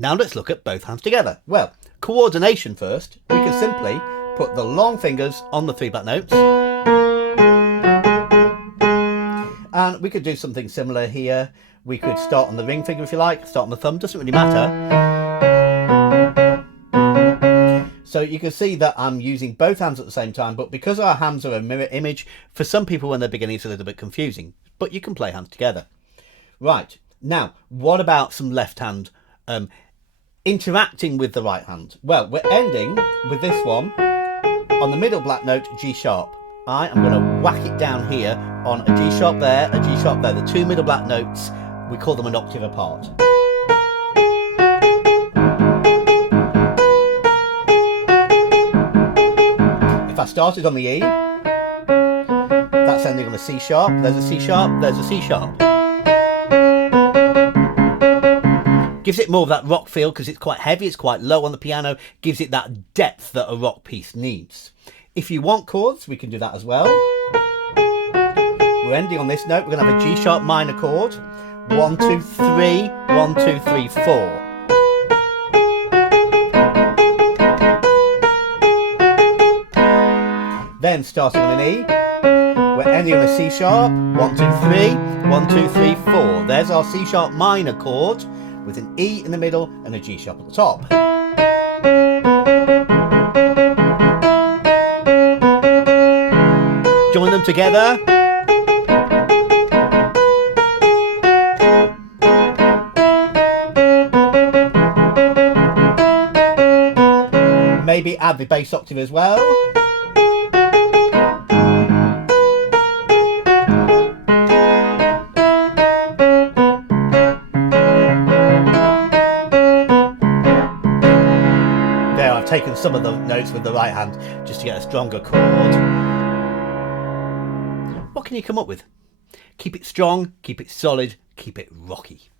Now let's look at both hands together. Well, coordination first. We can simply put the long fingers on the 3 black notes. And we could do something similar here. We could start on the ring finger if you like, start on the thumb, doesn't really matter. So you can see that I'm using both hands at the same time, but because our hands are a mirror image, for some people when they're beginning it's a little bit confusing, but you can play hands together. Right, now what about some left hand interacting with the right hand? Well, we're ending with this one on the middle black note, G sharp. I am going to whack it down here on a G sharp there, a G sharp there. The 2 middle black notes, we call them an octave apart. If I started on the E, that's ending on a C sharp, there's a C sharp, there's a C sharp. Gives it more of that rock feel because it's quite heavy, it's quite low on the piano, gives it that depth that a rock piece needs. If you want chords, we can do that as well. We're ending on this note, we're going to have a G sharp minor chord. 1, 2, 3, 1, 2, 3, 4. Then starting on an E, we're ending on a C sharp, 1, 2, 3, 1, 2, 3, 4. There's our C sharp minor chord with an E in the middle and a G sharp at the top. Join them together. Maybe add the bass octave as well. There, I've taken some of the notes with the right hand just to get a stronger chord. What can you come up with? Keep it strong, keep it solid, keep it rocky.